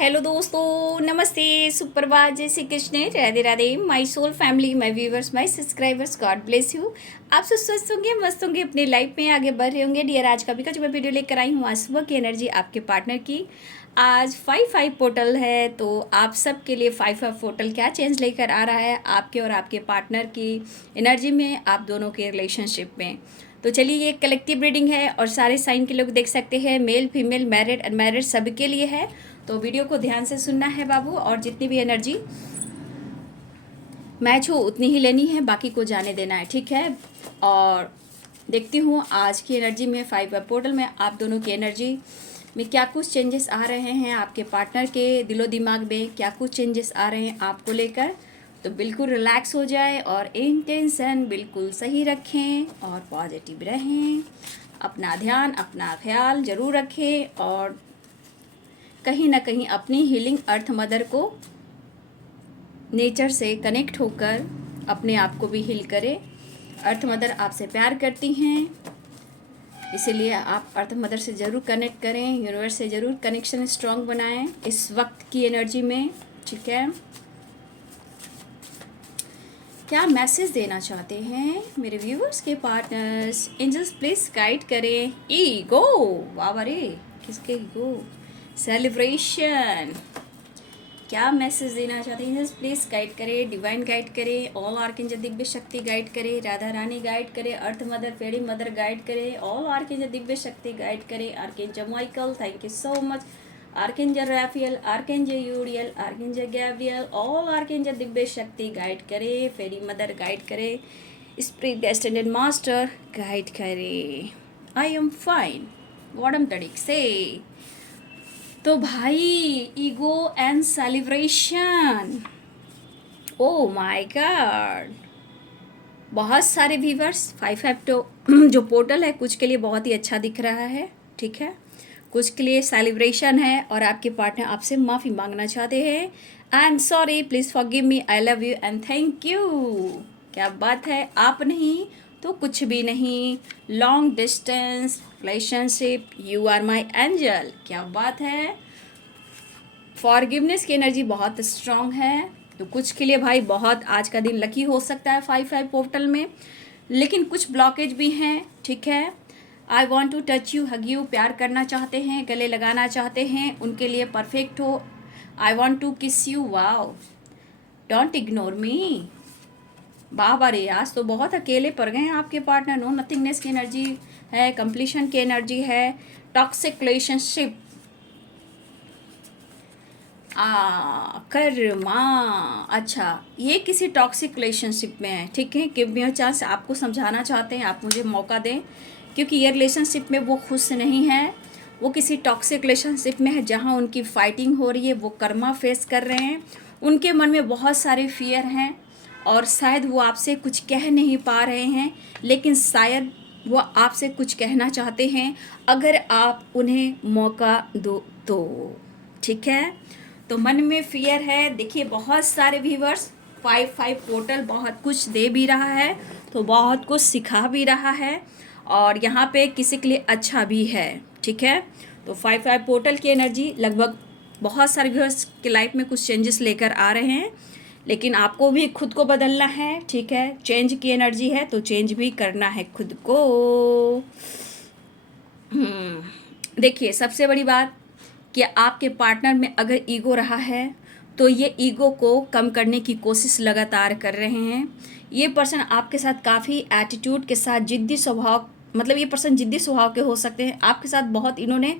Hello दोस्तों, नमस्ते, सुप्रभात, जय Shri Krishna, Radhe Radhe, my soul family, my viewers, my subscribers, God bless you. आप सब स्वस्थ होंगे, मस्त होंगे, अपनी लाइफ में आगे बढ़ रहे होंगे। डियर, आज का भी जो मैं वीडियो लेकर आई हूँ, आज सुबह की एनर्जी आपके पार्टनर की। आज 5-5 पोर्टल है, तो आप सब के लिए 5-5 पोर्टल क्या चेंज लेकर आ रहा है आपके और आपके पार्टनर की एनर्जी में, आप दोनों के रिलेशनशिप में। तो चलिए, ये कलेक्टिव रीडिंग है और सारे साइन के लोग देख सकते हैं, मेल फीमेल मैरिड अनमैरिड सबके लिए है। तो वीडियो को ध्यान से सुनना है बाबू, और जितनी भी एनर्जी मैच हो उतनी ही लेनी है, बाकी को जाने देना है, ठीक है। और देखती हूँ आज की एनर्जी में 5 पोर्टल में आप दोनों की एनर्जी में क्या कुछ चेंजेस आ रहे हैं, आपके पार्टनर के दिलो दिमाग में क्या कुछ चेंजेस आ रहे हैं आपको लेकर। तो बिल्कुल रिलैक्स हो जाए और इंटेंशन बिल्कुल सही रखें और पॉजिटिव रहें। अपना ध्यान, अपना ख्याल ज़रूर रखें और कहीं ना कहीं अपनी हीलिंग अर्थ मदर को नेचर से कनेक्ट होकर अपने आप को भी हील करें। अर्थ मदर आपसे प्यार करती हैं, इसीलिए आप अर्थ मदर से ज़रूर कनेक्ट करें, यूनिवर्स से ज़रूर कनेक्शन स्ट्रॉन्ग बनाएं इस वक्त की एनर्जी में, ठीक है। क्या मैसेज देना चाहते हैं मेरे व्यूवर्स के पार्टनर्स? एंजल्स प्लीज गाइड करें। ईगो, वाह रे, किसके ईगो? सेलिब्रेशन, क्या मैसेज देना चाहते हैं? प्लीज गाइड करें, डिवाइन गाइड करें, ऑल आर्कएंजल दिव्य शक्ति गाइड करें, राधा रानी गाइड करें, earth mother fairy mother guide करें, ऑल आर्कएंजल दिव्य शक्ति गाइड करें, archangel Michael thank you so much, archangel Raphael, archangel Uriel, archangel Gabriel, all archangel दिव्य शक्ति गाइड करे, फेरी मदर गाइड करे, स्पिरिट एक्सटेंडेड मास्टर गाइड करे। आई एम फाइन, वॉडम तड़िक से। तो भाई, ego and celebration, oh my God, बहुत सारे व्यूवर्स 5-5 तो जो पोर्टल है कुछ के लिए बहुत ही अच्छा दिख रहा है, ठीक है, कुछ के लिए सेलिब्रेशन है और आपके पार्टनर आपसे माफ़ी मांगना चाहते हैं। I am sorry, please forgive me, I love you and thank you. क्या बात है, आप नहीं तो कुछ भी नहीं, long distance relationship, you are my angel, क्या बात है। फॉरगिवनेस की एनर्जी बहुत स्ट्रांग है, तो कुछ के लिए भाई बहुत आज का दिन लकी हो सकता है 5-5 पोर्टल में, लेकिन कुछ ब्लॉकेज भी हैं, ठीक है। I want to touch you, hug you, प्यार करना चाहते हैं, गले लगाना चाहते हैं, उनके लिए परफेक्ट हो। I want to kiss you, wow, don't ignore me. बाबा रे, आज तो बहुत अकेले पड़ गए हैं आपके पार्टनर। नो नथिंगनेस की एनर्जी है, कंप्लीशन की एनर्जी है, टॉक्सिक रिलेशनशिप, कर्मा। अच्छा, ये किसी टॉक्सिक रिलेशनशिप में है, ठीक है। गिव मी अ चांस, आपको समझाना चाहते हैं, आप मुझे मौका दें, क्योंकि ये रिलेशनशिप में वो खुश नहीं है, वो किसी टॉक्सिक रिलेशनशिप में है जहाँ उनकी फाइटिंग हो रही है, वो कर्मा फेस कर रहे हैं, उनके मन में बहुत सारे फियर हैं और शायद वो आपसे कुछ कह नहीं पा रहे हैं, लेकिन शायद वो आपसे कुछ कहना चाहते हैं अगर आप उन्हें मौका दो तो, ठीक है। तो मन में फियर है, देखिए बहुत सारे व्यूवर्स 5-5 पोर्टल बहुत कुछ दे भी रहा है, तो बहुत कुछ सिखा भी रहा है और यहाँ पे किसी के लिए अच्छा भी है, ठीक है। तो 5-5 पोर्टल की एनर्जी लगभग बहुत सारे व्यूवर्स की लाइफ में कुछ चेंजेस लेकर आ रहे हैं, लेकिन आपको भी खुद को बदलना है, ठीक है। चेंज की एनर्जी है तो चेंज भी करना है खुद को। देखिए, सबसे बड़ी बात कि आपके पार्टनर में अगर ईगो रहा है तो ये ईगो को कम करने की कोशिश लगातार कर रहे हैं। ये पर्सन आपके साथ काफ़ी एटीट्यूड के साथ, जिद्दी स्वभाव, मतलब ये पर्सन जिद्दी स्वभाव के हो सकते हैं, आपके साथ बहुत इन्होंने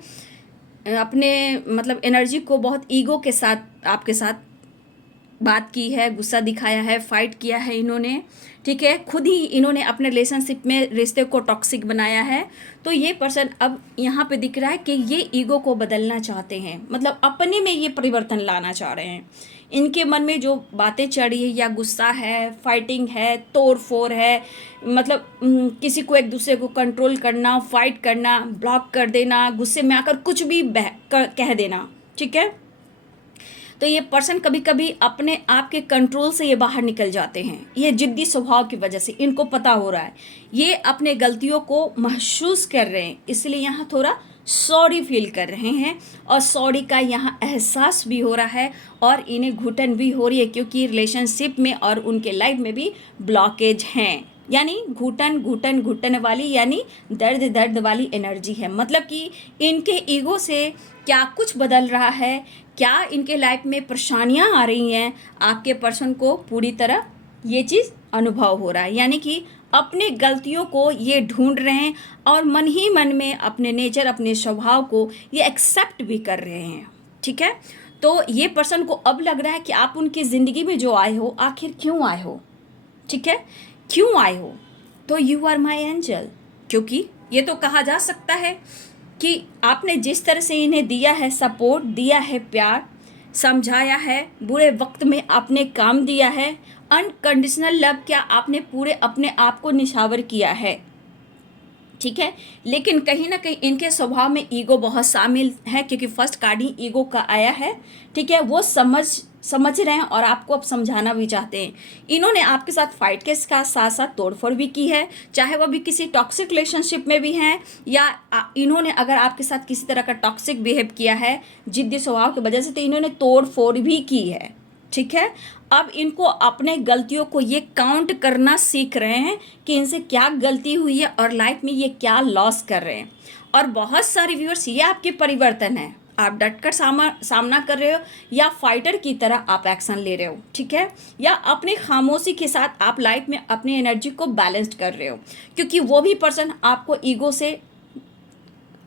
अपने मतलब एनर्जी को बहुत ईगो के साथ आपके साथ बात की है, गुस्सा दिखाया है, फाइट किया है इन्होंने, ठीक है। खुद ही इन्होंने अपने रिलेशनशिप में रिश्ते को टॉक्सिक बनाया है। तो ये पर्सन अब यहाँ पे दिख रहा है कि ये ईगो को बदलना चाहते हैं, मतलब अपने में ये परिवर्तन लाना चाह रहे हैं। इनके मन में जो बातें चढ़ रही है, या गुस्सा है, फाइटिंग है, तोड़ फोड़ है, मतलब किसी को एक दूसरे को कंट्रोल करना, फाइट करना, ब्लॉक कर देना, गुस्से में आकर कुछ भी कह देना, ठीक है। तो ये पर्सन कभी कभी अपने आप के कंट्रोल से ये बाहर निकल जाते हैं, ये जिद्दी स्वभाव की वजह से, इनको पता हो रहा है, ये अपने गलतियों को महसूस कर रहे हैं, इसलिए यहाँ थोड़ा सॉरी फील कर रहे हैं और सॉरी का यहाँ एहसास भी हो रहा है और इन्हें घुटन भी हो रही है, क्योंकि रिलेशनशिप में और उनके लाइफ में भी ब्लॉकेज हैं। यानी घुटन घुटन घुटन वाली, यानी दर्द दर्द वाली एनर्जी है। मतलब कि इनके ईगो से क्या कुछ बदल रहा है, क्या इनके लाइफ में परेशानियां आ रही हैं, आपके पर्सन को पूरी तरह ये चीज़ अनुभव हो रहा है। यानी कि अपने गलतियों को ये ढूंढ रहे हैं और मन ही मन में अपने नेचर, अपने स्वभाव को ये एक्सेप्ट भी कर रहे हैं। ठीक है, तो ये पर्सन को अब लग रहा है कि आप उनकी ज़िंदगी में जो आए हो, आखिर क्यों आए हो। ठीक है, क्यों आए हो, तो यू आर माई एंजल। क्योंकि ये तो कहा जा सकता है कि आपने जिस तरह से इन्हें दिया है सपोर्ट, दिया है प्यार, समझाया है, बुरे वक्त में आपने काम दिया है, अनकंडीशनल लव क्या आपने पूरे अपने आप को निछावर किया है। ठीक है, लेकिन कहीं ना कहीं इनके स्वभाव में ईगो बहुत शामिल है, क्योंकि फर्स्ट कार्ड ही ईगो का आया है। ठीक है, वो समझ रहे हैं और आपको अब समझाना भी चाहते हैं। इन्होंने आपके साथ फाइट के साथ साथ तोड़फोड़ भी की है, चाहे वह भी किसी टॉक्सिक रिलेशनशिप में भी हैं, या इन्होंने अगर आपके साथ किसी तरह का टॉक्सिक बिहेव किया है जिद्दी स्वभाव की वजह से, तो इन्होंने तोड़फोड़ भी की है। ठीक है, अब इनको अपने गलतियों को ये काउंट करना सीख रहे हैं कि इनसे क्या गलती हुई है और लाइफ में ये क्या लॉस कर रहे हैं। और बहुत सारे व्यूअर्स, ये आपके परिवर्तन है। आप डटकर सामना कर रहे हो या फाइटर की तरह आप एक्शन ले रहे हो। ठीक है, या अपनी खामोशी के साथ आप लाइफ में अपनी एनर्जी को बैलेंस्ड कर रहे हो, क्योंकि वो भी पर्सन आपको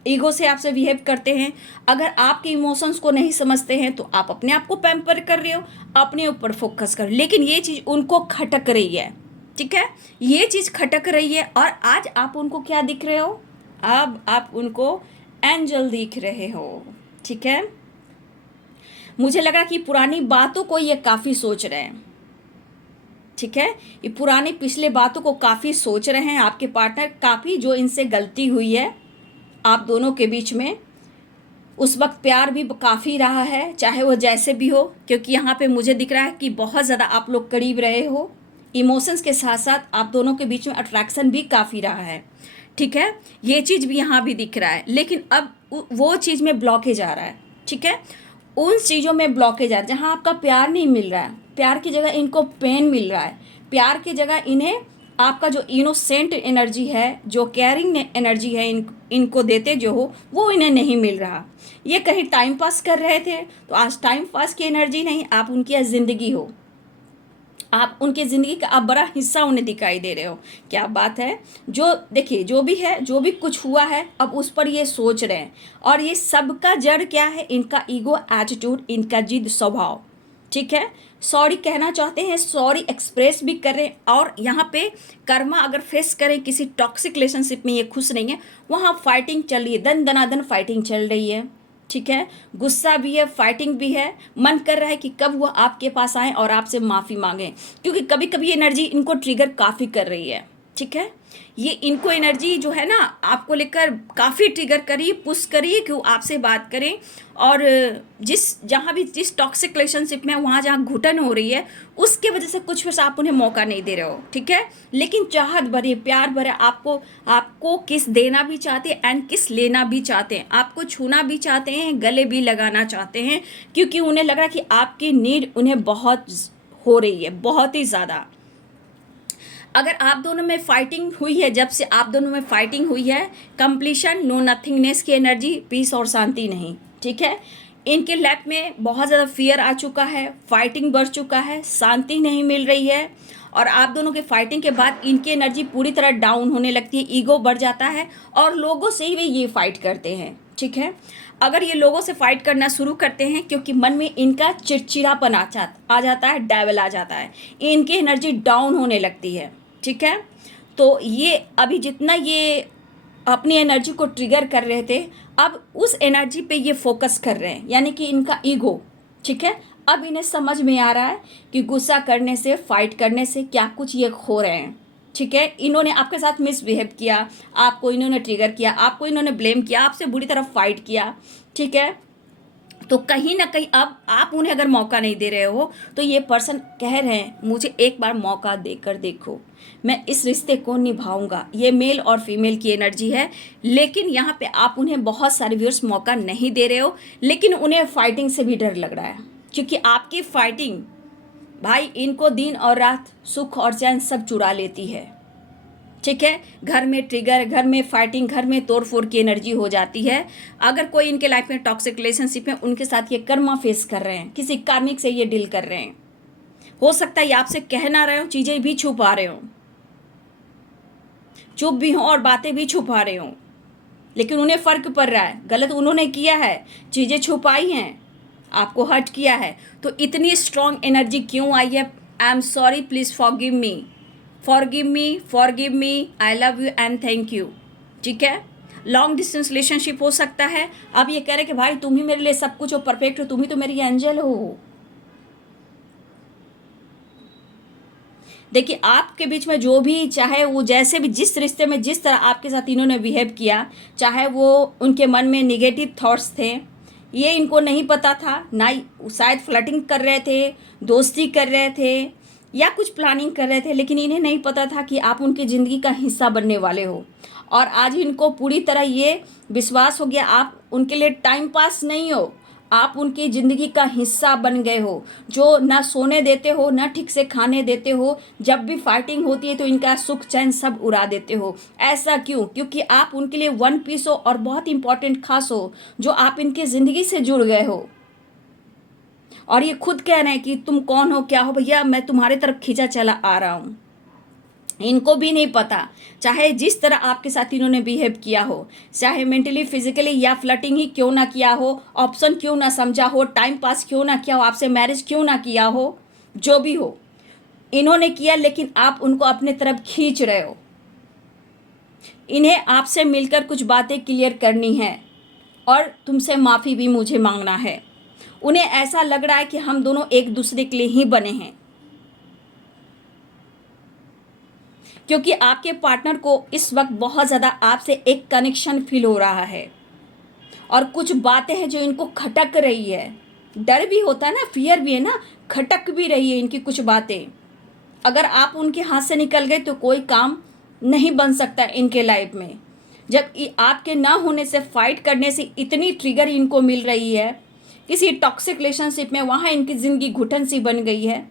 ईगो से आपसे बिहेव करते हैं। अगर आपके इमोशंस को नहीं समझते हैं तो आप अपने आप को पैम्पर कर रहे हो, अपने ऊपर फोकस कर, लेकिन ये चीज़ उनको खटक रही है। ठीक है, ये चीज़ खटक रही है और आज आप उनको क्या दिख रहे हो, अब आप उनको एंजल दिख रहे हो। ठीक है, मुझे लगा कि पुरानी बातों को ये काफ़ी सोच रहे हैं। ठीक है, ये पुरानी पिछले बातों को काफ़ी सोच रहे हैं आपके पार्टनर, काफ़ी जो इनसे गलती हुई है आप दोनों के बीच में। उस वक्त प्यार भी काफ़ी रहा है, चाहे वो जैसे भी हो, क्योंकि यहाँ पे मुझे दिख रहा है कि बहुत ज़्यादा आप लोग करीब रहे हो। इमोशंस के साथ साथ आप दोनों के बीच में अट्रैक्शन भी काफ़ी रहा है। ठीक है, ये चीज़ भी यहाँ भी दिख रहा है, लेकिन अब वो चीज़ में ब्लॉकेज आ रहा है। ठीक है, उन चीज़ों में ब्लॉकेज आ रहा है जहाँ आपका प्यार नहीं मिल रहा है। प्यार की जगह इनको पेन मिल रहा है। प्यार की जगह इन्हें आपका जो इनोसेंट एनर्जी है, जो केयरिंग एनर्जी है, इनको देते जो हो, वो इन्हें नहीं मिल रहा। ये कहीं टाइम पास कर रहे थे, तो आज टाइम पास की एनर्जी नहीं, आप उनकी ज़िंदगी हो। आप उनके ज़िंदगी का आप बड़ा हिस्सा उन्हें दिखाई दे रहे हो। क्या बात है। जो देखिए, जो भी है, जो भी कुछ हुआ है, अब उस पर ये सोच रहे हैं। और ये सब का जड़ क्या है, इनका ईगो, एटीट्यूड, इनका जिद स्वभाव। ठीक है, सॉरी कहना चाहते हैं, सॉरी एक्सप्रेस भी कर रहे हैं। और यहाँ पे कर्मा अगर फेस करें, किसी टॉक्सिक रिलेशनशिप में ये खुश नहीं है, वहाँ फाइटिंग चल रही है, दन दनादन फाइटिंग चल रही है। ठीक है, गुस्सा भी है, फाइटिंग भी है। मन कर रहा है कि कब वो आपके पास आए और आपसे माफ़ी मांगें, क्योंकि कभी कभी एनर्जी इनको ट्रिगर काफ़ी कर रही है। ठीक है, ये इनको एनर्जी जो है ना, आपको लेकर काफ़ी ट्रिगर करिए, पुश करिए कि वो आपसे बात करें। और जहाँ भी जिस टॉक्सिक रिलेशनशिप में, वहाँ जहाँ घुटन हो रही है, उसके वजह से कुछ वैसा आप उन्हें मौका नहीं दे रहे हो। ठीक है, लेकिन चाहत भरे, प्यार भरे आपको किस देना भी चाहते हैं एंड किस लेना भी चाहते हैं। आपको छूना भी चाहते हैं, गले भी लगाना चाहते हैं, क्योंकि उन्हें लग रहा है कि आपकी नीड उन्हें बहुत हो रही है, बहुत ही ज़्यादा। अगर आप दोनों में फाइटिंग हुई है, जब से आप दोनों में फाइटिंग हुई है, कंप्लीशन, नो नथिंगनेस की एनर्जी, पीस और शांति नहीं। ठीक है, इनके लाइफ में बहुत ज़्यादा फियर आ चुका है, फाइटिंग बढ़ चुका है, शांति नहीं मिल रही है। और आप दोनों के फाइटिंग के बाद इनकी एनर्जी पूरी तरह डाउन होने लगती है, ईगो बढ़ जाता है और लोगों से ही वे ये फाइट करते हैं। ठीक है, अगर ये लोगों से फाइट करना शुरू करते हैं, क्योंकि मन में इनका चिड़चिड़ापन आ जाता है, डेविल आ जाता है, इनकी एनर्जी डाउन होने लगती है। ठीक है, तो ये अभी जितना ये अपनी एनर्जी को ट्रिगर कर रहे थे, अब उस एनर्जी पे ये फोकस कर रहे हैं, यानी कि इनका ईगो। ठीक है, अब इन्हें समझ में आ रहा है कि गुस्सा करने से, फाइट करने से क्या कुछ ये खो रहे हैं। ठीक है, इन्होंने आपके साथ मिसबिहेव किया, आपको इन्होंने ट्रिगर किया, आपको इन्होंने ब्लेम किया, आपसे बुरी तरह फाइट किया। ठीक है, तो कहीं ना कहीं अब आप उन्हें अगर मौका नहीं दे रहे हो तो ये पर्सन कह रहे हैं मुझे एक बार मौका देकर देखो, मैं इस रिश्ते को निभाऊंगा। ये मेल और फीमेल की एनर्जी है, लेकिन यहाँ पे आप उन्हें बहुत सारे व्यूअर्स मौका नहीं दे रहे हो, लेकिन उन्हें फाइटिंग से भी डर लग रहा है, क्योंकि आपकी फाइटिंग भाई इनको दिन और रात सुख और चैन सब चुरा लेती है। ठीक है, घर में ट्रिगर, घर में फाइटिंग, घर में तोड़ फोड़ की एनर्जी हो जाती है। अगर कोई इनके लाइफ में टॉक्सिक रिलेशनशिप में उनके साथ ये कर्मा फेस कर रहे हैं, किसी कार्मिक से ये डील कर रहे हैं, हो सकता है ये आपसे कह ना रहे हो, चीज़ें भी छुपा रहे हो, चुप भी हो और बातें भी छुपा रहे हो, लेकिन उन्हें फ़र्क पड़ रहा है, गलत उन्होंने किया है, चीज़ें छुपाई हैं, आपको हर्ट किया है, तो इतनी स्ट्रॉन्ग एनर्जी क्यों आई है? आई am sorry, please forgive me, forgive me, forgive me, I love you and thank you. ठीक है, लॉन्ग डिस्टेंस रिलेशनशिप हो सकता है। अब ये कह रहे कि भाई तुम ही मेरे लिए सब कुछ हो, परफेक्ट हो, तुम ही तो मेरी एंजल हो। देखिए, आपके बीच में जो भी, चाहे वो जैसे भी, जिस रिश्ते में जिस तरह आपके साथ इन्होंने बिहेव किया, चाहे वो उनके मन में निगेटिव थॉट्स थे, ये इनको नहीं पता था ना, शायद फ्लर्टिंग कर रहे थे, दोस्ती कर रहे थे या कुछ प्लानिंग कर रहे थे, लेकिन इन्हें नहीं पता था कि आप उनकी ज़िंदगी का हिस्सा बनने वाले हो। और आज इनको पूरी तरह ये विश्वास हो गया आप उनके लिए टाइम पास नहीं हो, आप उनकी ज़िंदगी का हिस्सा बन गए हो, जो ना सोने देते हो, ना ठीक से खाने देते हो, जब भी फाइटिंग होती है तो इनका सुख चैन सब उड़ा देते हो। ऐसा क्यों? क्योंकि आप उनके लिए वन पीस हो और बहुत इंपॉर्टेंट खास हो, जो आप इनकी ज़िंदगी से जुड़ गए हो। और ये खुद कह रहे हैं कि तुम कौन हो, क्या हो भैया, मैं तुम्हारे तरफ खींचा चला आ रहा हूँ। इनको भी नहीं पता, चाहे जिस तरह आपके साथ इन्होंने बिहेव किया हो, चाहे मेंटली, फिजिकली या फ्लर्टिंग ही क्यों ना किया हो, ऑप्शन क्यों ना समझा हो, टाइम पास क्यों ना किया हो, आपसे मैरिज क्यों ना किया हो, जो भी हो इन्होंने किया, लेकिन आप उनको अपने तरफ खींच रहे हो। इन्हें आपसे मिलकर कुछ बातें क्लियर करनी है और तुमसे माफ़ी भी मुझे मांगना है। उन्हें ऐसा लग रहा है कि हम दोनों एक दूसरे के लिए ही बने हैं, क्योंकि आपके पार्टनर को इस वक्त बहुत ज़्यादा आपसे एक कनेक्शन फील हो रहा है और कुछ बातें हैं जो इनको खटक रही है। डर भी होता है ना, फियर भी है ना, खटक भी रही है इनकी कुछ बातें। अगर आप उनके हाथ से निकल गए तो कोई काम नहीं बन सकता इनके लाइफ में। जब आपके ना होने से, फाइट करने से इतनी ट्रिगर इनको मिल रही है किसी टॉक्सिक रिलेशनशिप में, वहाँ इनकी ज़िंदगी घुटन सी बन गई है।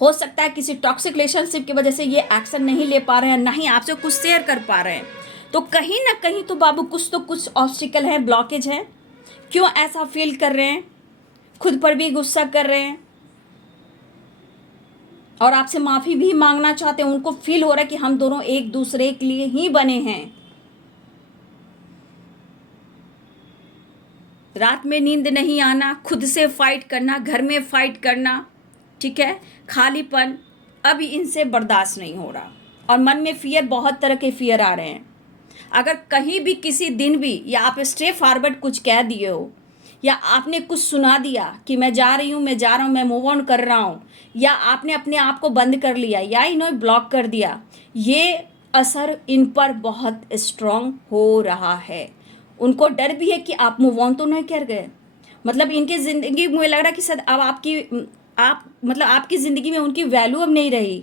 हो सकता है किसी टॉक्सिक रिलेशनशिप की वजह से ये एक्शन नहीं ले पा रहे हैं, ना ही आपसे कुछ शेयर कर पा रहे हैं। तो कहीं ना कहीं तो बाबू कुछ तो कुछ ऑब्स्टिकल है, ब्लॉकेज है। क्यों ऐसा फील कर रहे हैं? खुद पर भी गुस्सा कर रहे हैं और आपसे माफ़ी भी मांगना चाहते हैं। उनको फील हो रहा है कि हम दोनों एक दूसरे के लिए ही बने हैं। रात में नींद नहीं आना, खुद से फाइट करना, घर में फाइट करना, ठीक है, खालीपन अब इनसे बर्दाश्त नहीं हो रहा। और मन में फियर, बहुत तरह के फियर आ रहे हैं। अगर कहीं भी किसी दिन भी या आप स्ट्रेट फॉरवर्ड कुछ कह दिए हो, या आपने कुछ सुना दिया कि मैं जा रही हूँ, मैं जा रहा हूँ, मैं मूव ऑन कर रहा हूँ, या आपने अपने आप को बंद कर लिया या इन्हें ब्लॉक कर दिया, ये असर इन पर बहुत स्ट्रांग हो रहा है। उनको डर भी है कि आप मूव ऑन तो नहीं कर गए, मतलब इनकी ज़िंदगी, मुझे लग रहा है कि शायद अब आपकी ज़िंदगी में उनकी वैल्यू अब नहीं रही,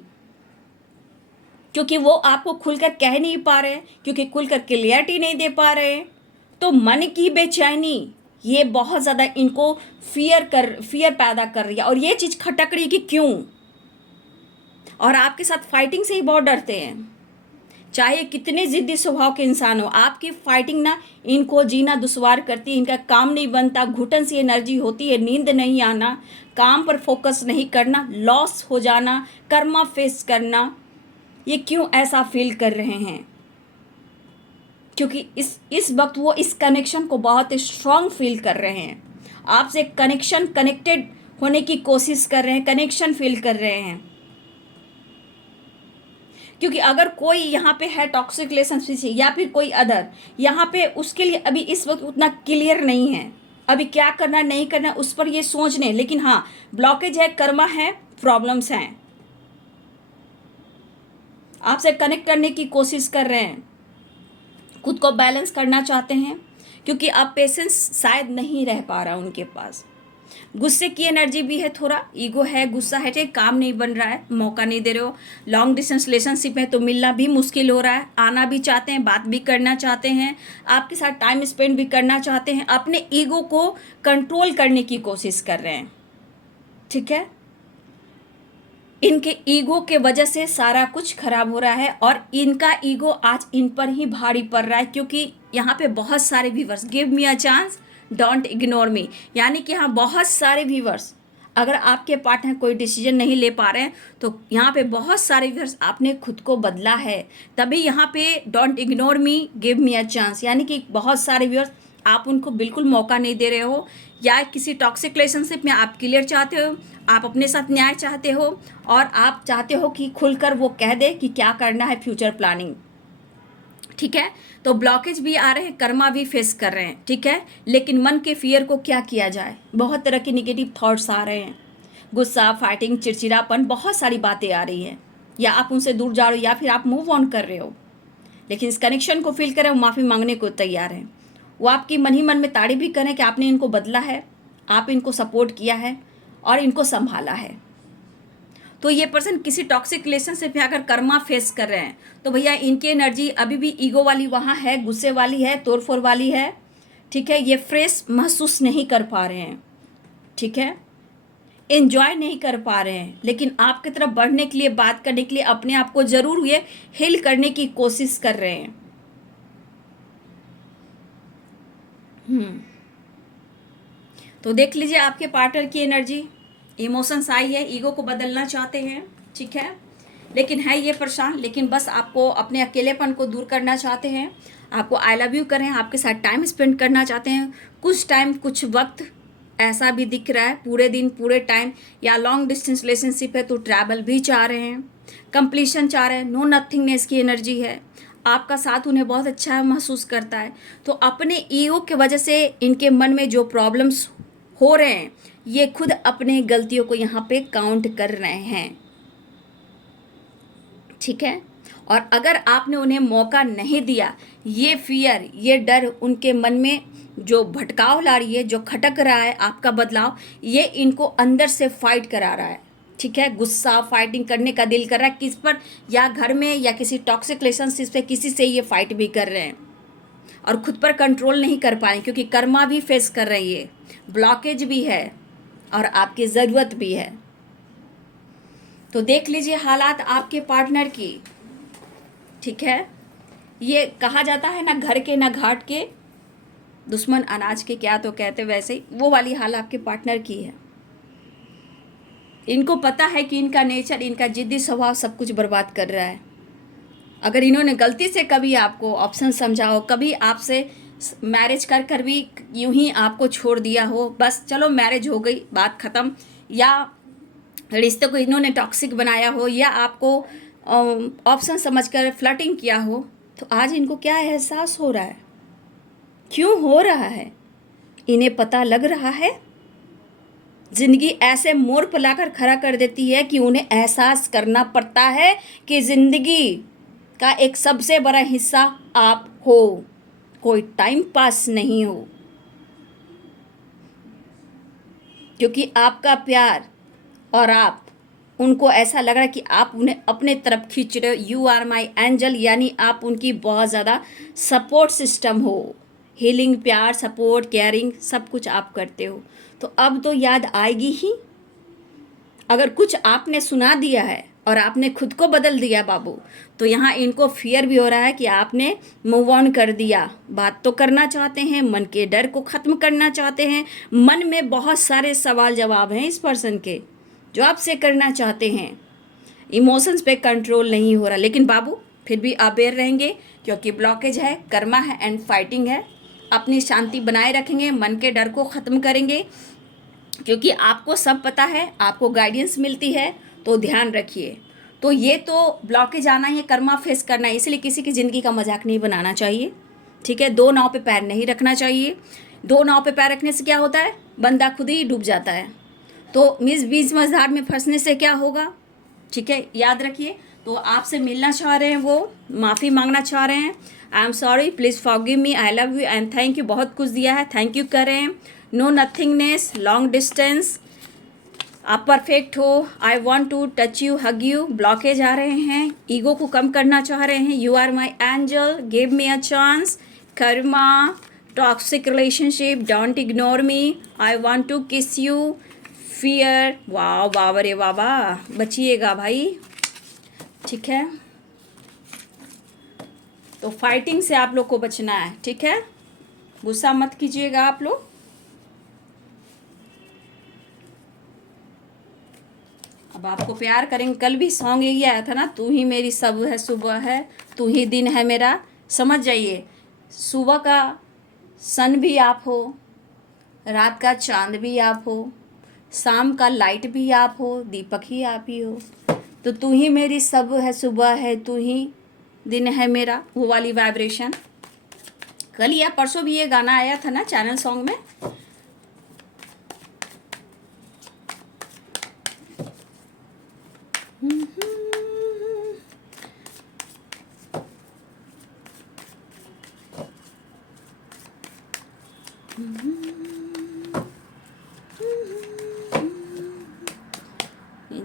क्योंकि वो आपको खुलकर कह नहीं पा रहे, क्योंकि खुलकर क्लियरिटी नहीं दे पा रहे। तो मन की बेचैनी ये बहुत ज़्यादा इनको फियर पैदा कर रही है, और ये चीज़ खटक रही है कि क्यों। और आपके साथ फाइटिंग से ही बहुत डरते हैं, चाहे कितने ज़िद्दी स्वभाव के इंसान हो। आपकी फाइटिंग ना इनको जीना दुश्वार करती है, इनका काम नहीं बनता, घुटन सी एनर्जी होती है, नींद नहीं आना, काम पर फोकस नहीं करना, लॉस हो जाना, कर्मा फेस करना। ये क्यों ऐसा फील कर रहे हैं? क्योंकि इस वक्त वो इस कनेक्शन को बहुत स्ट्रांग फील कर रहे हैं, आपसे कनेक्टेड होने की कोशिश कर रहे हैं, कनेक्शन फील कर रहे हैं। क्योंकि अगर कोई यहाँ पे है टॉक्सिक रिलेशनशिप या फिर कोई अदर, यहाँ पे उसके लिए अभी इस वक्त उतना क्लियर नहीं है, अभी क्या करना नहीं करना उस पर ये सोचने। लेकिन हाँ, ब्लॉकेज है, कर्मा है, प्रॉब्लम्स हैं, आपसे कनेक्ट करने की कोशिश कर रहे हैं, खुद को बैलेंस करना चाहते हैं, क्योंकि अब पेशेंस शायद नहीं रह पा रहा उनके पास। गुस्से की एनर्जी भी है, थोड़ा ईगो है, गुस्सा है, ठीक, काम नहीं बन रहा है, मौका नहीं दे रहे हो। लॉन्ग डिस्टेंस रिलेशनशिप है तो मिलना भी मुश्किल हो रहा है, आना भी चाहते हैं, बात भी करना चाहते हैं, आपके साथ टाइम स्पेंड भी करना चाहते हैं, अपने ईगो को कंट्रोल करने की कोशिश कर रहे हैं, ठीक है। इनके ईगो के वजह से सारा कुछ खराब हो रहा है और इनका ईगो आज इन पर ही भारी पड़ रहा है, क्योंकि यहाँ पे बहुत सारे viewers, give me a chance, don't ignore मी, यानी कि हाँ बहुत सारे व्यूवर्स, अगर आपके पार्टनर कोई डिसीजन नहीं ले पा रहे हैं तो यहाँ पे बहुत सारे व्यूवर्स आपने खुद को बदला है, तभी यहाँ पे don't ignore me, give me a chance, यानी कि बहुत सारे व्यूवर्स आप उनको बिल्कुल मौका नहीं दे रहे हो, या किसी टॉक्सिक रिलेशनशिप में आप क्लियर चाहते हो, आप अपने साथ न्याय चाहते हो और आप चाहते हो कि खुलकर वो कह दे कि क्या करना है, फ्यूचर प्लानिंग, ठीक है। तो ब्लॉकेज भी आ रहे हैं, कर्मा भी फेस कर रहे हैं, ठीक है। लेकिन मन के फियर को क्या किया जाए, बहुत तरह के निगेटिव थॉट्स आ रहे हैं, गुस्सा, फाइटिंग, चिड़चिड़ापन, बहुत सारी बातें आ रही हैं, या आप उनसे दूर जा रहे हो या फिर आप मूव ऑन कर रहे हो, लेकिन इस कनेक्शन को फील करें, वो माफ़ी मांगने को तैयार हैं, वो आपकी मन ही मन में तारीफ भी करें कि आपने इनको बदला है, आप इनको सपोर्ट किया है और इनको संभाला है। तो ये पर्सन किसी टॉक्सिक रिलेशनशिप में अगर कर्मा फेस कर रहे हैं तो भैया इनकी एनर्जी अभी भी ईगो वाली वहाँ है, गुस्से वाली है, तोड़फोड़ वाली है, ठीक है। ये फ्रेश महसूस नहीं कर पा रहे हैं, ठीक है, एंजॉय नहीं कर पा रहे हैं, लेकिन आपकी तरफ बढ़ने के लिए, बात करने के लिए अपने आप को जरूर ये हील करने की कोशिश कर रहे हैं। तो देख लीजिए आपके पार्टनर की एनर्जी, इमोशंस आई है, ईगो को बदलना चाहते हैं, ठीक है, लेकिन है ये परेशान, लेकिन बस आपको अपने अकेलेपन को दूर करना चाहते हैं, आपको आई लव यू करें, आपके साथ टाइम स्पेंड करना चाहते हैं, कुछ टाइम, कुछ वक्त ऐसा भी दिख रहा है, पूरे दिन, पूरे टाइम, या लॉन्ग डिस्टेंस रिलेशनशिप है तो ट्रैवल भी चाह रहे हैं, कंप्लीशन चाह रहे हैं, नो नथिंगनेस की एनर्जी है, आपका साथ उन्हें बहुत अच्छा महसूस करता है। तो अपने ईगो के वजह से इनके मन में जो प्रॉब्लम्स हो रहे हैं, ये खुद अपने गलतियों को यहाँ पे काउंट कर रहे हैं, ठीक है। और अगर आपने उन्हें मौका नहीं दिया, ये फियर, ये डर उनके मन में जो भटकाव ला रही है, जो खटक रहा है आपका बदलाव, ये इनको अंदर से फाइट करा रहा है, ठीक है। गुस्सा, फाइटिंग करने का दिल कर रहा है किस पर, या घर में या किसी टॉक्सिक रिलेशनशिप पे किसी से ये फाइट भी कर रहे हैं और खुद पर कंट्रोल नहीं कर पा रहे, क्योंकि कर्मा भी फेस कर रही है, ब्लॉकेज भी है और आपकी ज़रूरत भी है। तो देख लीजिए हालात आपके पार्टनर की, ठीक है। ये कहा जाता है ना, घर के ना घाट के, दुश्मन अनाज के, क्या तो कहते, वैसे ही वो वाली हाल आपके पार्टनर की है। इनको पता है कि इनका नेचर, इनका जिद्दी स्वभाव सब कुछ बर्बाद कर रहा है। अगर इन्होंने गलती से कभी आपको ऑप्शन समझा हो, कभी आपसे मैरिज कर कर भी यूं ही आपको छोड़ दिया हो, बस चलो मैरिज हो गई, बात ख़त्म, या रिश्ते को इन्होंने टॉक्सिक बनाया हो, या आपको ऑप्शन समझकर फ्लर्टिंग किया हो, तो आज इनको क्या एहसास हो रहा है, क्यों हो रहा है, इन्हें पता लग रहा है। ज़िंदगी ऐसे मोड़ पर लाकर खड़ा कर देती है कि उन्हें एहसास करना पड़ता है कि ज़िंदगी का एक सबसे बड़ा हिस्सा आप हो, कोई टाइम पास नहीं हो, क्योंकि आपका प्यार और आप, उनको ऐसा लग रहा है कि आप उन्हें अपने तरफ खींच रहे हो, यू आर माई एंजल, यानी आप उनकी बहुत ज़्यादा सपोर्ट सिस्टम हो, हीलिंग, प्यार, सपोर्ट, केयरिंग, सब कुछ आप करते हो। तो अब तो याद आएगी ही, अगर कुछ आपने सुना दिया है और आपने खुद को बदल दिया बाबू, तो यहाँ इनको फियर भी हो रहा है कि आपने मूव ऑन कर दिया, बात तो करना चाहते हैं, मन के डर को ख़त्म करना चाहते हैं, मन में बहुत सारे सवाल जवाब हैं इस पर्सन के जो आपसे करना चाहते हैं, इमोशंस पे कंट्रोल नहीं हो रहा, लेकिन बाबू फिर भी अवेयर रहेंगे, क्योंकि ब्लॉकेज है, कर्मा है एंड फाइटिंग है, अपनी शांति बनाए रखेंगे, मन के डर को ख़त्म करेंगे, क्योंकि आपको सब पता है, आपको गाइडेंस मिलती है, तो ध्यान रखिए। तो ये तो ब्लॉकेज आना है, कर्मा फेस करना है, इसलिए किसी की ज़िंदगी का मजाक नहीं बनाना चाहिए, ठीक है। दो नाव पे पैर नहीं रखना चाहिए, दो नाव पे पैर रखने से क्या होता है, बंदा खुद ही डूब जाता है। तो बीच मझधार में फंसने से क्या होगा, ठीक है, याद रखिए। तो आपसे मिलना चाह रहे हैं, वो माफ़ी मांगना चाह रहे हैं, I am sorry, please forgive me, I love you and thank you. बहुत कुछ दिया है, थैंक यू करें। नो नथिंगनेस, लॉन्ग डिस्टेंस, आप परफेक्ट हो। I want to touch you, hug you, blockage आ रहे हैं, ईगो को कम करना चाह रहे हैं। You are my angel, give me a chance, karma, toxic relationship, don't ignore me, I want to kiss you, fear. वाह बाबा रे बाबा, बचिएगा भाई, ठीक है। तो फाइटिंग से आप लोग को बचना है, ठीक है, गुस्सा मत कीजिएगा आप लोग। अब आपको प्यार करेंगे। कल भी सॉन्ग यही आया था ना, तू ही मेरी सब है सुबह है, तू ही दिन है मेरा। समझ जाइए, सुबह का सन भी आप हो, रात का चांद भी आप हो, शाम का लाइट भी आप हो, दीपक ही आप ही हो। तो तू ही मेरी सब है सुबह है, तू ही दिन है मेरा, वो वाली वाइब्रेशन। कल या परसों भी ये गाना आया था ना चैनल सॉन्ग में।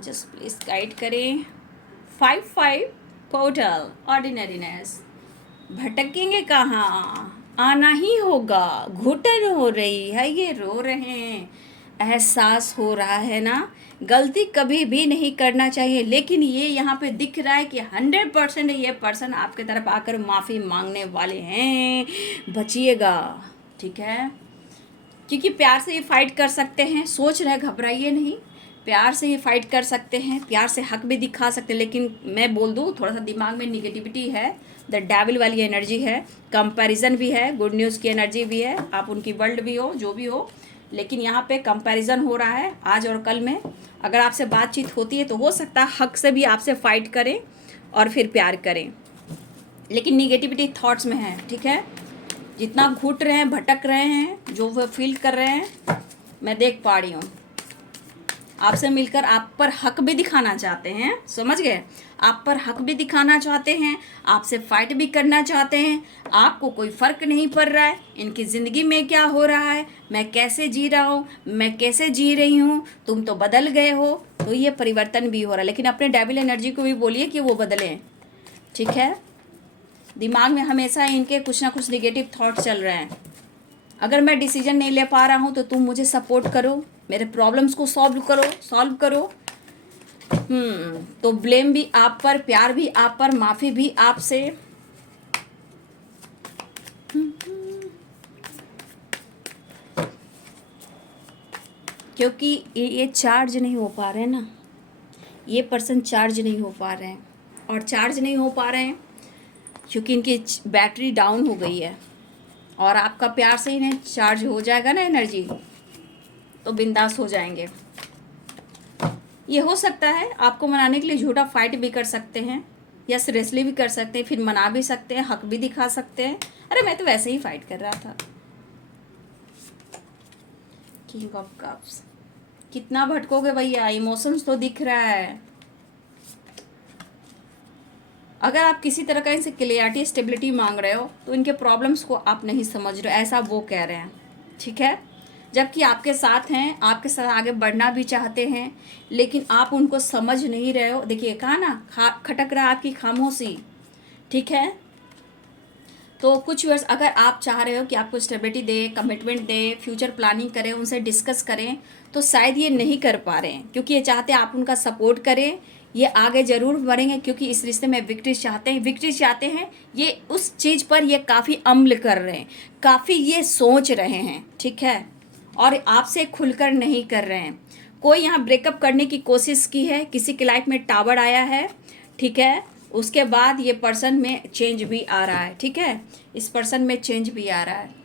जस्ट प्लीज गाइड करें। 5 पोर्टल ऑर्डिनरीनेस, भटकेंगे कहाँ, आना ही होगा, घुटन हो रही है, ये रो रहे हैं, एहसास हो रहा है ना। गलती कभी भी नहीं करना चाहिए, लेकिन ये यहाँ पे दिख रहा है कि 100% ये पर्सन आपके तरफ आकर माफ़ी मांगने वाले हैं। बचिएगा, ठीक है, क्योंकि प्यार से ये फाइट कर सकते हैं। सोच रहे, घबराइए नहीं, प्यार से ये फाइट कर सकते हैं, प्यार से हक भी दिखा सकते हैं। लेकिन मैं बोल दूँ, थोड़ा सा दिमाग में निगेटिविटी है, द डेविल वाली एनर्जी है, कंपैरिजन भी है, गुड न्यूज़ की एनर्जी भी है, आप उनकी वर्ल्ड भी हो, जो भी हो। लेकिन यहाँ पे कंपैरिजन हो रहा है आज और कल में। अगर आपसे बातचीत होती है तो हो सकता है हक से भी आपसे फाइट करें और फिर प्यार करें, लेकिन निगेटिविटी थॉट्स में है, ठीक है। जितना घुट रहे हैं, भटक रहे हैं, जो वो फील कर रहे हैं, मैं देख पा रही हूँ। आपसे मिलकर आप पर हक भी दिखाना चाहते हैं, समझ गए, आप पर हक भी दिखाना चाहते हैं, आपसे फाइट भी करना चाहते हैं। आपको कोई फ़र्क नहीं पड़ रहा है इनकी ज़िंदगी में क्या हो रहा है, मैं कैसे जी रहा हूँ, मैं कैसे जी रही हूँ, तुम तो बदल गए हो। तो ये परिवर्तन भी हो रहा है, लेकिन अपने डेविल एनर्जी को भी बोलिए कि वो बदलें, ठीक है। दिमाग में हमेशा इनके कुछ ना कुछ निगेटिव थॉट चल रहे हैं। अगर मैं डिसीजन नहीं ले पा रहा हूँ तो तुम मुझे सपोर्ट करो, मेरे प्रॉब्लम्स को सॉल्व करो। तो ब्लेम भी आप पर, प्यार भी आप पर, माफ़ी भी आपसे। क्योंकि ये चार्ज नहीं हो पा रहे हैं ना, ये पर्सन चार्ज नहीं हो पा रहे हैं, और चार्ज नहीं हो पा रहे हैं क्योंकि इनकी बैटरी डाउन हो गई है। और आपका प्यार से इन्हें चार्ज हो जाएगा ना एनर्जी, तो बिंदास हो जाएंगे। ये हो सकता है आपको मनाने के लिए झूठा फाइट भी कर सकते हैं, या सीरियसली भी कर सकते हैं, फिर मना भी सकते हैं, हक भी दिखा सकते हैं। अरे मैं तो वैसे ही फाइट कर रहा था। किंग ऑफ कप्स, कितना भटकोगे भैया, इमोशंस तो दिख रहा है। अगर आप किसी तरह का इनसे क्लियरिटी, स्टेबिलिटी मांग रहे हो तो इनके प्रॉब्लम्स को आप नहीं समझ रहे हो, ऐसा वो कह रहे हैं, ठीक है। जबकि आपके साथ हैं, आपके साथ आगे बढ़ना भी चाहते हैं, लेकिन आप उनको समझ नहीं रहे हो। देखिए कहा ना, खटक रहा आपकी खामोशी, ठीक है। तो कुछ वर्ष अगर आप चाह रहे हो कि आपको स्टेबिलिटी दे, कमिटमेंट दे, फ्यूचर प्लानिंग करें, उनसे डिस्कस करें, तो शायद ये नहीं कर पा रहे हैं, क्योंकि ये चाहते हैं आप उनका सपोर्ट करें। ये आगे ज़रूर बढ़ेंगे क्योंकि इस रिश्ते में विक्ट्री चाहते हैं। ये उस चीज़ पर ये काफ़ी अमल कर रहे हैं, काफ़ी ये सोच रहे हैं, ठीक है, और आपसे खुलकर नहीं कर रहे हैं। कोई यहाँ ब्रेकअप करने की कोशिश की है, किसी की लाइफ में टावर आया है, ठीक है, उसके बाद ये पर्सन में चेंज भी आ रहा है, ठीक है, इस पर्सन में चेंज भी आ रहा है।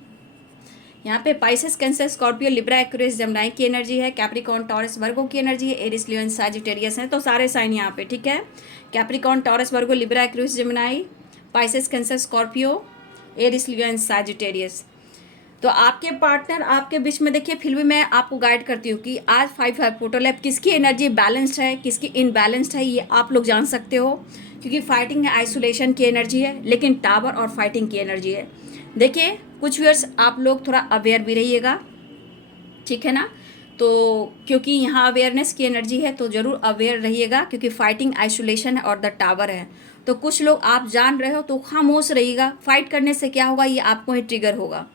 यहाँ पे Pisces, Cancer, Scorpio, Libra, Aquarius, Gemini की एनर्जी है, कैप्रिकॉर्न, टॉरस, वर्गो की एनर्जी है, एरिस, लियो, सैजिटेरियस है। तो सारे साइन यहाँ पे, ठीक है, Capricorn, Taurus, Virgo, Libra, Aquarius, Gemini, Pisces, Cancer, Scorpio, Aries, Leo, Sagittarius. तो आपके पार्टनर आपके बीच में देखिए, फिर भी मैं आपको गाइड करती हूँ कि आज 5-5 पोर्टल है, किसकी एनर्जी बैलेंस्ड है, किसकी इनबैलेंस्ड है, ये आप लोग जान सकते हो। क्योंकि फाइटिंग है, आइसोलेशन की एनर्जी है, लेकिन टावर और फाइटिंग की एनर्जी है। देखिए कुछ व्यूअर्स आप लोग थोड़ा अवेयर भी रहिएगा, ठीक है ना। तो क्योंकि यहाँ अवेयरनेस की एनर्जी है तो ज़रूर अवेयर रहिएगा, क्योंकि फाइटिंग आइसोलेशन है और द टावर है। तो कुछ लोग आप जान रहे हो तो खामोश रहिएगा, फाइट करने से क्या होगा, ये आपको ही ट्रिगर होगा।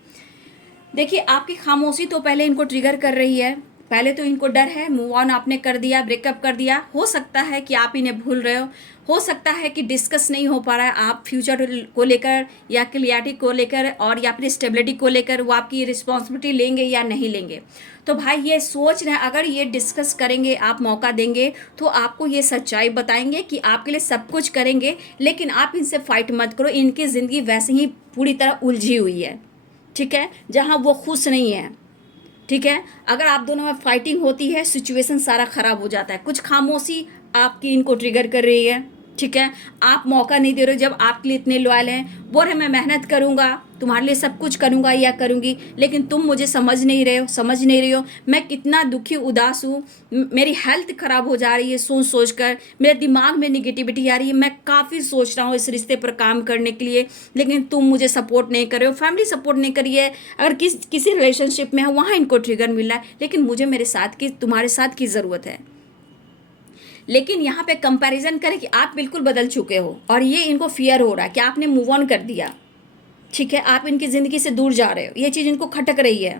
देखिए आपकी खामोशी तो पहले इनको ट्रिगर कर रही है। पहले तो इनको डर है, मूव ऑन आपने कर दिया, ब्रेकअप कर दिया। हो सकता है कि आप इन्हें भूल रहे हो सकता है कि डिस्कस नहीं हो पा रहा है आप फ्यूचर को लेकर या क्लियरिटी को लेकर और या फिर स्टेबिलिटी को लेकर, वो आपकी रिस्पॉन्सिबिलिटी लेंगे या नहीं लेंगे। तो भाई ये सोच रहे हैं, अगर ये डिस्कस करेंगे, आप मौका देंगे तो आपको ये सच्चाई बताएंगे कि आपके लिए सब कुछ करेंगे, लेकिन आप इनसे फाइट मत करो। इनकी ज़िंदगी वैसे ही पूरी तरह उलझी हुई है, ठीक है, जहाँ वो खुश नहीं है, ठीक है। अगर आप दोनों में फाइटिंग होती है, सिचुएशन सारा ख़राब हो जाता है। कुछ खामोशी आपकी इनको ट्रिगर कर रही है, ठीक है। आप मौका नहीं दे रहे हो, जब आपके लिए इतने लॉयल हैं, बोल रहे मैं मेहनत करूँगा, तुम्हारे लिए सब कुछ करूँगा या करूँगी, लेकिन तुम मुझे समझ नहीं रहे हो, समझ नहीं रही हो। मैं कितना दुखी उदास हूँ, मेरी हेल्थ ख़राब हो जा रही है सोच सोच कर, मेरे दिमाग में निगेटिविटी आ रही है, मैं काफ़ी सोच रहा हूँ इस रिश्ते पर काम करने के लिए, लेकिन तुम मुझे सपोर्ट नहीं कर रहे हो, फैमिली सपोर्ट नहीं करी है। अगर किसी रिलेशनशिप में है वहाँ इनको ट्रिगर मिल रहा है, लेकिन मुझे मेरे साथ की, तुम्हारे साथ की ज़रूरत है। लेकिन यहाँ पे कंपैरिजन करें कि आप बिल्कुल बदल चुके हो और ये इनको फियर हो रहा है कि आपने मूव ऑन कर दिया, ठीक है, आप इनकी ज़िंदगी से दूर जा रहे हो, ये चीज़ इनको खटक रही है।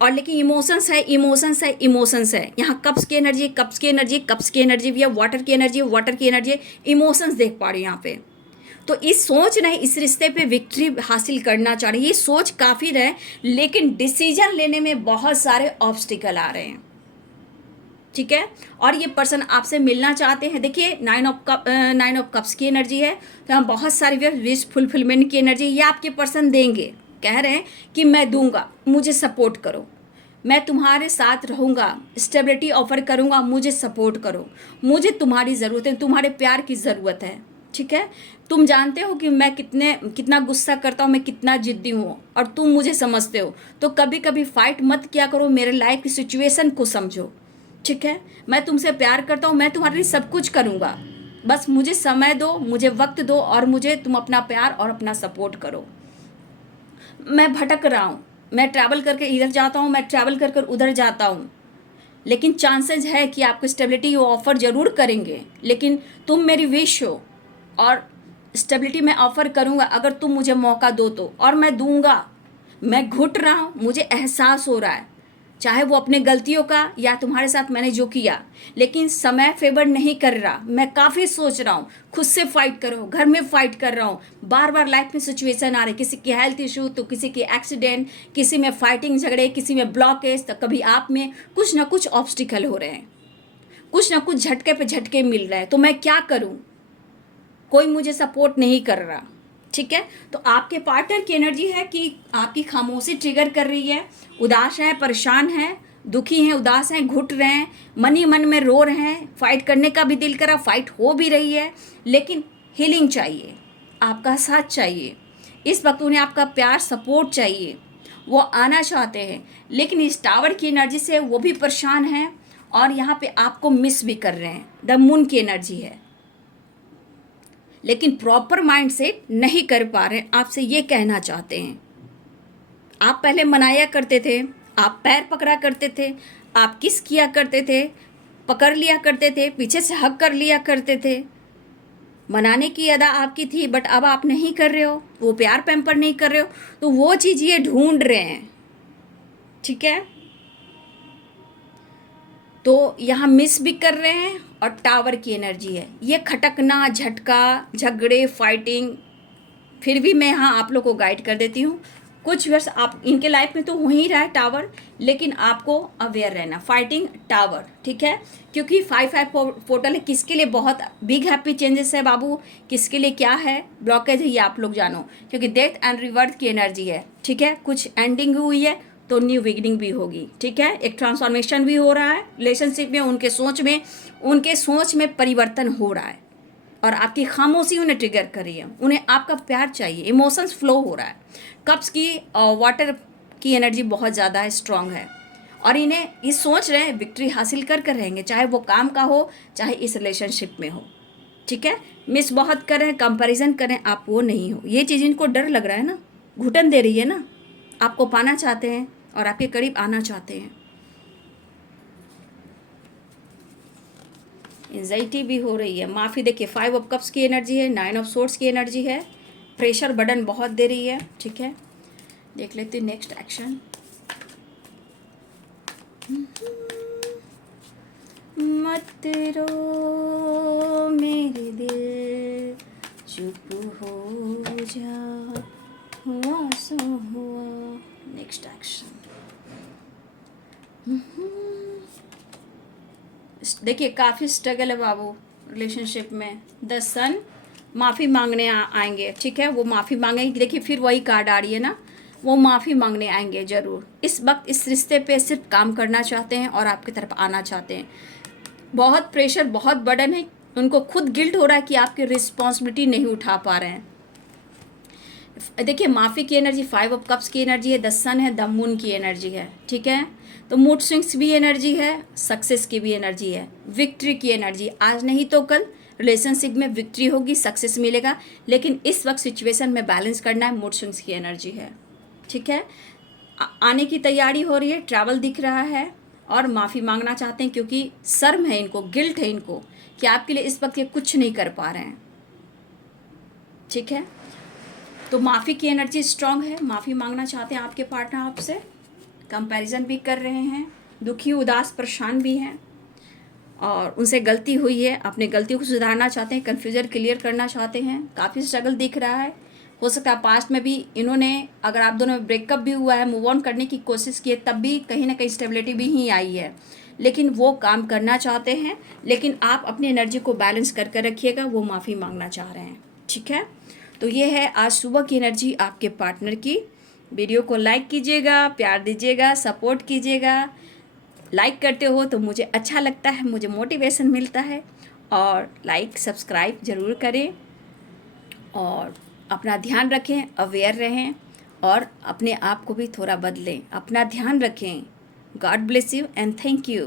और लेकिन इमोशंस है, इमोशंस है, इमोशंस है। यहाँ कप्स की एनर्जी, कप्स की एनर्जी, कप्स की एनर्जी भी है, वाटर की एनर्जी, वाटर की एनर्जी, इमोशंस देख पा रही हूँ यहाँ पे। तो इस सोच ने इस रिश्ते पे विक्ट्री हासिल करना चाह रही है, ये सोच काफ़ी रहे, लेकिन डिसीजन लेने में बहुत सारे ऑब्स्टिकल आ रहे हैं, ठीक है। और ये पर्सन आपसे मिलना चाहते हैं। देखिए नाइन ऑफ कप्स की एनर्जी है, तो यहाँ बहुत सारी विश फुलफिलमेंट की एनर्जी ये आपके पर्सन देंगे। कह रहे हैं कि मैं दूंगा, मुझे सपोर्ट करो, मैं तुम्हारे साथ रहूँगा, स्टेबिलिटी ऑफर करूँगा, मुझे सपोर्ट करो, मुझे तुम्हारी ज़रूरत है, तुम्हारे प्यार की ज़रूरत है, ठीक है। तुम जानते हो कि मैं कितना गुस्सा करता हूँ, मैं कितना जिद्दी हूँ, और तुम मुझे समझते हो। तो कभी कभी फाइट मत किया करो, मेरे लाइफ की सिचुएशन को समझो, ठीक है। मैं तुमसे प्यार करता हूँ, मैं तुम्हारे लिए सब कुछ करूँगा, बस मुझे समय दो, मुझे वक्त दो, और मुझे तुम अपना प्यार और अपना सपोर्ट करो। मैं भटक रहा हूँ, मैं ट्रैवल करके इधर जाता हूँ, मैं ट्रैवल कर उधर जाता हूँ, लेकिन चांसेस है कि आपको स्टेबिलिटी वो ऑफ़र ज़रूर करेंगे, लेकिन तुम मेरी विश हो, और स्टेबिलिटी मैं ऑफ़र करूँगा अगर तुम मुझे मौका दो तो, और मैं दूंगा। मैं घुट रहा हूँ, मुझे एहसास हो रहा है, चाहे वो अपने गलतियों का या तुम्हारे साथ मैंने जो किया, लेकिन समय फेवर नहीं कर रहा। मैं काफ़ी सोच रहा हूँ, खुद से फाइट करो, घर में फाइट कर रहा हूँ, बार बार लाइफ में सिचुएशन आ रही, किसी की हेल्थ इशू तो किसी की एक्सीडेंट, किसी में फाइटिंग झगड़े, किसी में ब्लॉकेज, तो कभी आप में कुछ ना कुछ ऑब्स्टिकल हो रहे हैं, कुछ ना कुछ झटके पे झटके मिल रहे हैं। तो मैं क्या करूँ, कोई मुझे सपोर्ट नहीं कर रहा, ठीक है। तो आपके पार्टनर की एनर्जी है कि आपकी खामोशी ट्रिगर कर रही है, उदास है, परेशान है, दुखी हैं, उदास हैं, घुट रहे हैं, मन ही मन में रो रहे हैं, फाइट करने का भी दिल करा, फाइट हो भी रही है, लेकिन हीलिंग चाहिए, आपका साथ चाहिए, इस वक्त उन्हें आपका प्यार सपोर्ट चाहिए, वो आना चाहते हैं, लेकिन इस टावर की एनर्जी से वो भी परेशान हैं और यहाँ पे आपको मिस भी कर रहे हैं। द मून की एनर्जी है, लेकिन प्रॉपर माइंड सेट नहीं कर पा रहे। आपसे ये कहना चाहते हैं, आप पहले मनाया करते थे, आप पैर पकड़ा करते थे, आप किस किया करते थे, पकड़ लिया करते थे, पीछे से हक कर लिया करते थे, मनाने की अदा आपकी थी, बट अब आप नहीं कर रहे हो, वो प्यार पैम्पर नहीं कर रहे हो, तो वो चीज़ ये ढूंढ रहे हैं, ठीक है। तो यहाँ मिस भी कर रहे हैं, और टावर की एनर्जी है, ये खटकना, झटका, झगड़े, फाइटिंग। फिर भी मैं यहाँ आप लोग को गाइड कर देती हूँ। कुछ वर्ष आप इनके लाइफ में तो हो ही रहा है टावर, लेकिन आपको अवेयर रहना, फाइटिंग टावर, ठीक है। क्योंकि 5-5 पोर्टल है, किसके लिए बहुत बिग हैप्पी चेंजेस है बाबू, किसके लिए क्या है ब्लॉकेज है, ये आप लोग जानो। क्योंकि डेथ एंड रिवर्थ की एनर्जी है, ठीक है। कुछ एंडिंग हुई है तो न्यू बिगिनिंग भी होगी, ठीक है। एक ट्रांसफॉर्मेशन भी हो रहा है रिलेशनशिप में, उनके सोच में परिवर्तन हो रहा है, और आपकी खामोशी उन्हें ट्रिगर कर रही है, उन्हें आपका प्यार चाहिए, इमोशंस फ्लो हो रहा है। कप्स की वाटर की एनर्जी बहुत ज़्यादा है, स्ट्रांग है, और इन्हें ये सोच रहे हैं विक्ट्री हासिल कर कर रहेंगे, चाहे वो काम का हो चाहे इस रिलेशनशिप में हो। ठीक है, मिस बहुत कर रहे हैं, कंपैरिजन करें, आप वो नहीं हो। ये चीज़ इनको डर लग रहा है ना, घुटन दे रही है ना, आपको पाना चाहते हैं और आपके करीब आना चाहते हैं। एंजाइटी भी हो रही है, माफ़ी। देखिए 5 ऑफ कप्स की एनर्जी है, 9 ऑफ सोर्ड्स की एनर्जी है, प्रेशर बर्डन बहुत दे रही है। ठीक है, देख लेते हैं नेक्स्ट एक्शन। मत रो मेरे दिल, चुप हो जा, हुआ सो हुआ। Next action. देखिए काफ़ी स्ट्रगल है बाबू रिलेशनशिप में। द सन माफ़ी मांगने आएंगे। ठीक है, वो माफ़ी मांगेंगे। देखिए फिर वही कार्ड आ रही है ना, वो माफ़ी मांगने आएंगे ज़रूर। इस वक्त इस रिश्ते पे सिर्फ काम करना चाहते हैं और आपकी तरफ आना चाहते हैं। बहुत प्रेशर, बहुत बर्डन है, उनको खुद गिल्ट हो रहा है कि आपकी रिस्पॉन्सिबिलिटी नहीं उठा पा रहे हैं। देखिए माफ़ी की एनर्जी 5 ऑफ कप्स की एनर्जी है, द सन है, द मून की एनर्जी है। ठीक है, तो मूड स्विंग्स भी एनर्जी है, सक्सेस की भी एनर्जी है, विक्ट्री की एनर्जी। आज नहीं तो कल रिलेशनशिप में विक्ट्री होगी, सक्सेस मिलेगा, लेकिन इस वक्त सिचुएशन में बैलेंस करना है। मूड स्विंग्स की एनर्जी है। ठीक है, आने की तैयारी हो रही है, ट्रैवल दिख रहा है, और माफ़ी मांगना चाहते हैं क्योंकि शर्म है इनको, गिल्ट है इनको कि आपके लिए इस वक्त ये कुछ नहीं कर पा रहे हैं। ठीक है, तो माफ़ी की एनर्जी स्ट्रांग है, माफ़ी मांगना चाहते हैं आपके पार्टनर आपसे, कंपैरिजन भी कर रहे हैं, दुखी, उदास, परेशान भी हैं, और उनसे गलती हुई है, अपनी गलती को सुधारना चाहते हैं, कन्फ्यूजन क्लियर करना चाहते हैं। काफ़ी स्ट्रगल दिख रहा है। हो सकता है पास्ट में भी इन्होंने, अगर आप दोनों में ब्रेकअप भी हुआ है, मूव ऑन करने की कोशिश की है, तब भी कहीं ना कहीं स्टेबिलिटी भी ही आई है, लेकिन वो काम करना चाहते हैं। लेकिन आप अपनी एनर्जी को बैलेंस करके रखिएगा, वो माफ़ी मांगना चाह रहे हैं। ठीक है, तो ये है आज सुबह की एनर्जी आपके पार्टनर की। वीडियो को लाइक कीजिएगा, प्यार दीजिएगा, सपोर्ट कीजिएगा। लाइक करते हो तो मुझे अच्छा लगता है, मुझे मोटिवेशन मिलता है। और लाइक सब्सक्राइब ज़रूर करें, और अपना ध्यान रखें, अवेयर रहें, और अपने आप को भी थोड़ा बदलें। अपना ध्यान रखें। God bless you and thank you.